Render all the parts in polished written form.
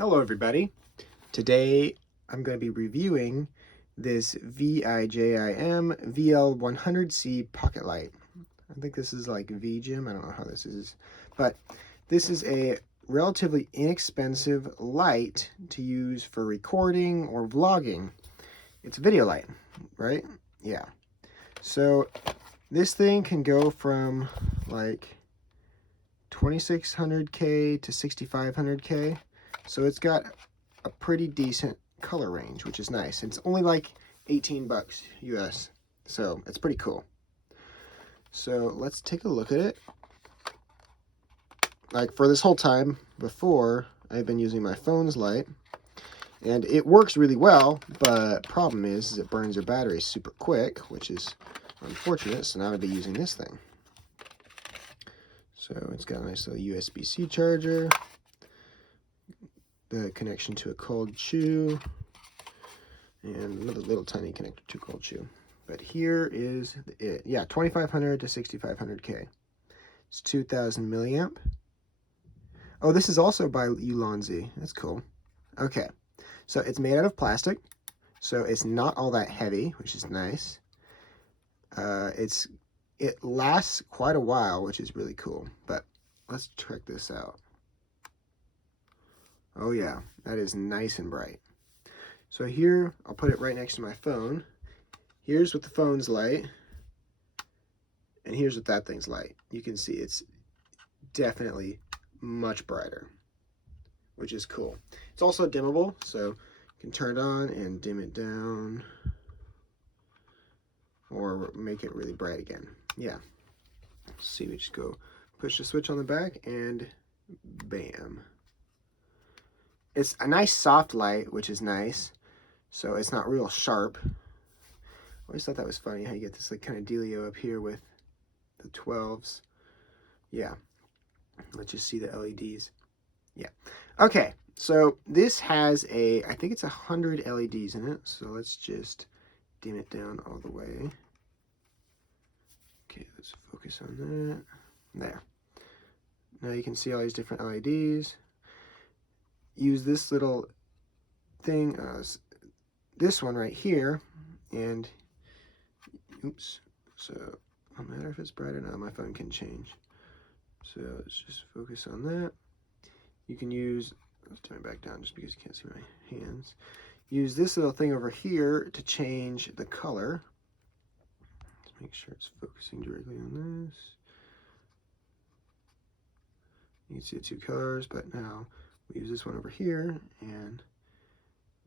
Hello everybody. Today I'm going to be reviewing this Vijim Vl100C pocket light. I think this is like Vijim, I don't know how this is, but this is a relatively inexpensive light to use for recording or vlogging. It's a video light, right? Yeah. So this thing can go from like 2600K to 6500K. So it's got a pretty decent color range, which is nice. It's only like 18 bucks US, so it's pretty cool. So let's take a look at it. Like for this whole time before, I've been using my phone's light, and it works really well, but problem is it burns your battery super quick, which is unfortunate, so now I'll be using this thing. So it's got a nice little USB-C charger, the connection to a cold shoe, and another little tiny connector to cold shoe. But here is it. Yeah, 2500 to 6500K. It's 2000 milliamp. Oh, this is also by Vl100C. That's cool. Okay, so it's made out of plastic, so it's not all that heavy, which is nice. It lasts quite a while, which is really cool. But let's check this out. Oh yeah, that is nice and bright. So here, I'll put it right next to my phone. Here's what the phone's light, and here's what that thing's light. You can see it's definitely much brighter, which is cool. It's also dimmable, so you can turn it on and dim it down, or make it really bright again. Yeah. Let's see, we just go push the switch on the back, and bam. It's a nice soft light, which is nice. So it's not real sharp. I always thought that was funny how you get this like kind of dealio up here with the 12s. Yeah. Let's just see the LEDs. Yeah. Okay. So this has I think it's 100 LEDs in it. So let's just dim it down all the way. Okay, let's focus on that. There. Now you can see all these different LEDs. Use this little thing, this one right here, and oops, so no matter if it's bright or not, my phone can change. So let's just focus on that. You can use, let's turn it back down just because you can't see my hands. Use this little thing over here to change the color. Let's make sure it's focusing directly on this. You can see the two colors, but now we use this one over here, and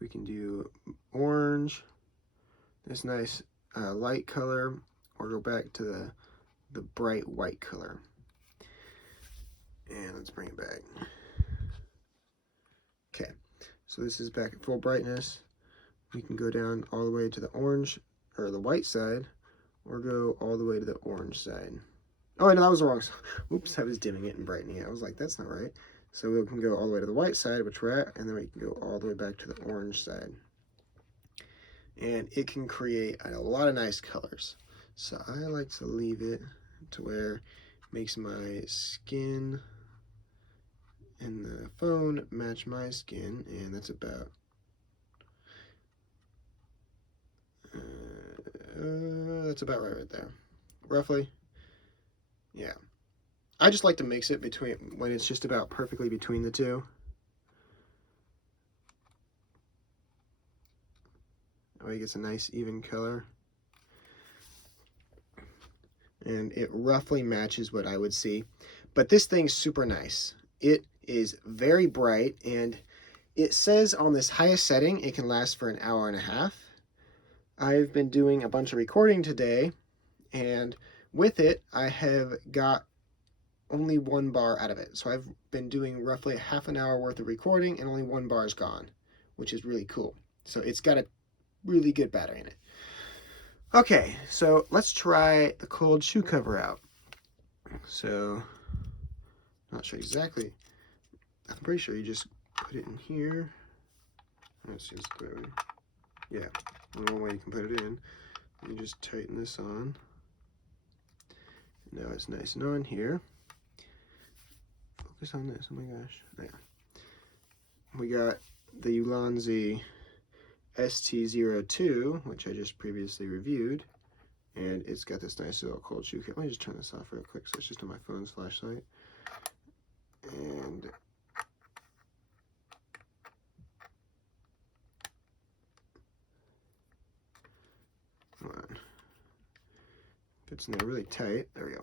we can do orange, this nice light color, or go back to the bright white color. And let's bring it back. Okay, so this is back at full brightness. We can go down all the way to the orange, or the white side, or go all the way to the orange side. Oh, no, that was the wrong side. Oops, I was dimming it and brightening it. I was like, that's not right. So we can go all the way to the white side, which we're at, and then we can go all the way back to the orange side. And it can create a lot of nice colors. So I like to leave it to where it makes my skin and the phone match my skin, and that's about right there, roughly. Yeah. I just like to mix it between when it's just about perfectly between the two. That way it gets a nice even color. And it roughly matches what I would see. But this thing's super nice. It is very bright, and it says on this highest setting it can last for an hour and a half. I've been doing a bunch of recording today, and with it I have got only 1 bar out of it. So I've been doing roughly a half an hour worth of recording, and only 1 bar is gone, which is really cool. So it's got a really good battery in it. Okay, so let's try the cold shoe cover out. So, not sure exactly. I'm pretty sure you just put it in here. Let's just put it in. Yeah, one way you can put it in. You just tighten this on. Now it's nice and on here. Focus on this. Oh my gosh. There. we got the Vl100C ST02, which I just previously reviewed, and it's got this nice little cold shoe kit. Let me just turn this off real quick so it's just on my phone's flashlight. And come on, fits in there really tight. There we go.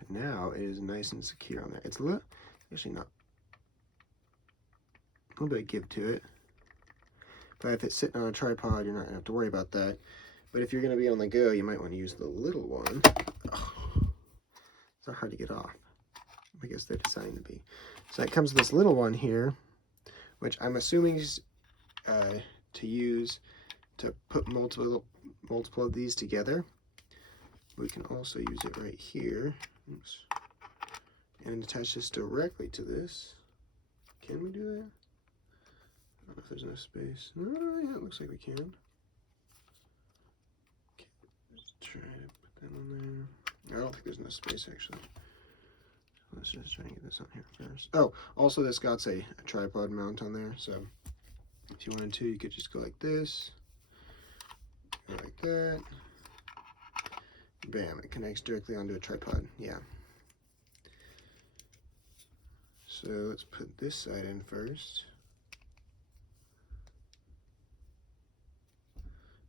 And now it is nice and secure on there. It's actually not, a little bit of give to it. But if it's sitting on a tripod, you're not gonna have to worry about that. But if you're gonna be on the go, you might want to use the little one. Oh, it's not hard to get off. I guess they're designed to be. So it comes with this little one here, which I'm assuming is to use to put multiple of these together. We can also use it right here. Oops. And attach this directly to this. Can we do that? I don't know if there's enough space. Oh, yeah, it looks like we can. Okay, let's try to put that on there. I don't think there's enough space, actually. Let's just try and get this on here first. Oh, also this got a tripod mount on there, so if you wanted to, you could just go like this, go like that. Bam, it connects directly onto a tripod. Yeah. So let's put this side in first.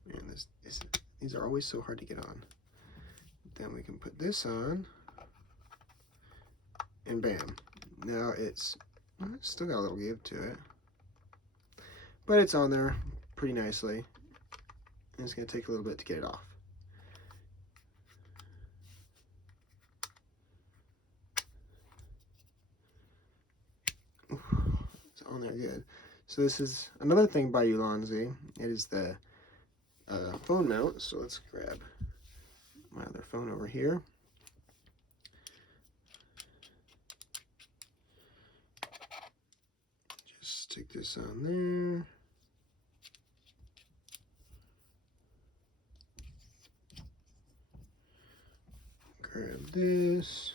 Man, these are always so hard to get on. Then we can put this on, and bam. Now it's still got a little give to it, but it's on there pretty nicely. And it's going to take a little bit to get it off. It's on there good. So this is another thing by Vl100C. It is the phone mount. So let's grab my other phone over here. Just stick this on there. Grab this.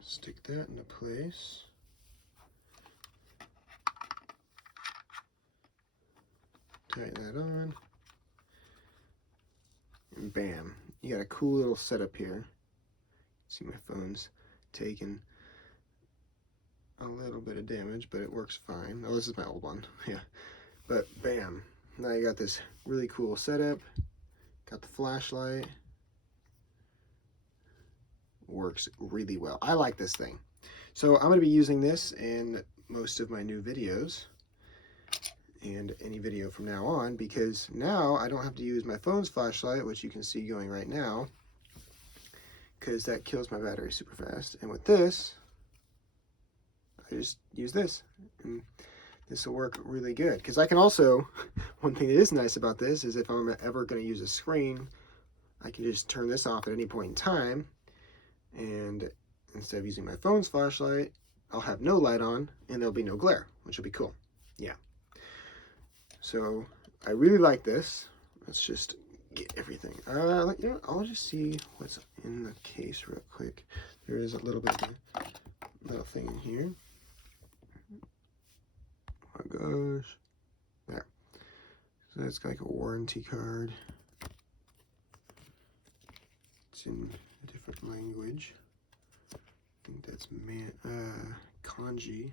Stick that into place. Tighten that on. And bam. You got a cool little setup here. See, my phone's taking a little bit of damage, but it works fine. Oh, this is my old one. Yeah. But bam. Now you got this really cool setup. Got the flashlight. Works really well. I like this thing. So I'm going to be using this in most of my new videos and any video from now on, because now I don't have to use my phone's flashlight, which you can see going right now, because that kills my battery super fast. And with this, I just use this, and this will work really good. Because I can also, one thing that is nice about this is if I'm ever going to use a screen, I can just turn this off at any point in time, and instead of using my phone's flashlight, I'll have no light on and there'll be no glare, which will be cool. Yeah. So I really like this. Let's just get everything. You know, I'll just see what's in the case real quick. There is a little bit of a little thing in here. Oh my gosh. There. So it's got like a warranty card. It's in a different language. I think that's kanji.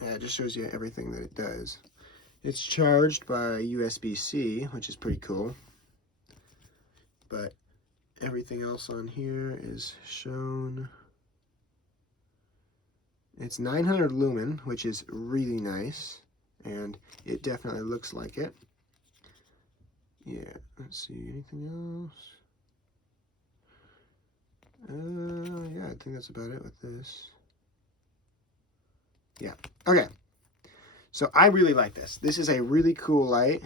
Yeah, it just shows you everything that it does. It's charged by Usbc, which is pretty cool. But everything else on here is shown. It's 900 lumen, which is really nice. And it definitely looks like it. Yeah, let's see, anything else? Yeah, I think that's about it with this. Yeah, okay. So I really like this. This is a really cool light,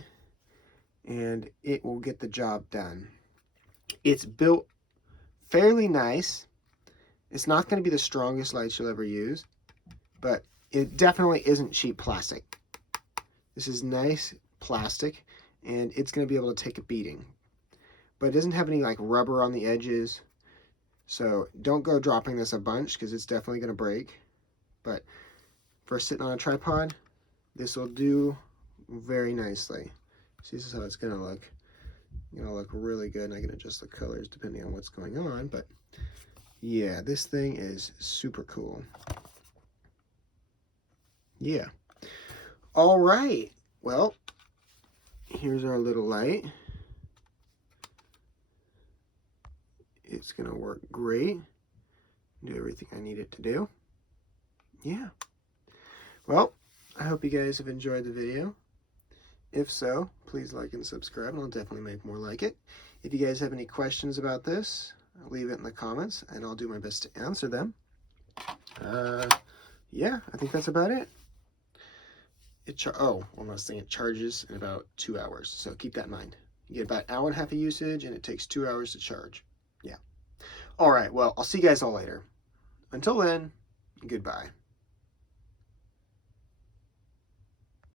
and it will get the job done. It's built fairly nice. It's not going to be the strongest light you'll ever use, but it definitely isn't cheap plastic. This is nice plastic, and it's going to be able to take a beating. But it doesn't have any like rubber on the edges. So don't go dropping this a bunch because it's definitely going to break. But for sitting on a tripod, this will do very nicely. See, this is how it's going to look. It's going to look really good, and I can adjust the colors depending on what's going on. But yeah, this thing is super cool. Yeah. All right. Well, here's our little light. It's going to work great. Do everything I need it to do. Yeah. Well, I hope you guys have enjoyed the video. If so, please like and subscribe, and I'll definitely make more like it. If you guys have any questions about this, leave it in the comments, and I'll do my best to answer them. Yeah, I think that's about it. One last thing, it charges in about 2 hours, so keep that in mind. You get about an hour and a half of usage, and it takes 2 hours to charge. Yeah. All right, well, I'll see you guys all later. Until then, goodbye.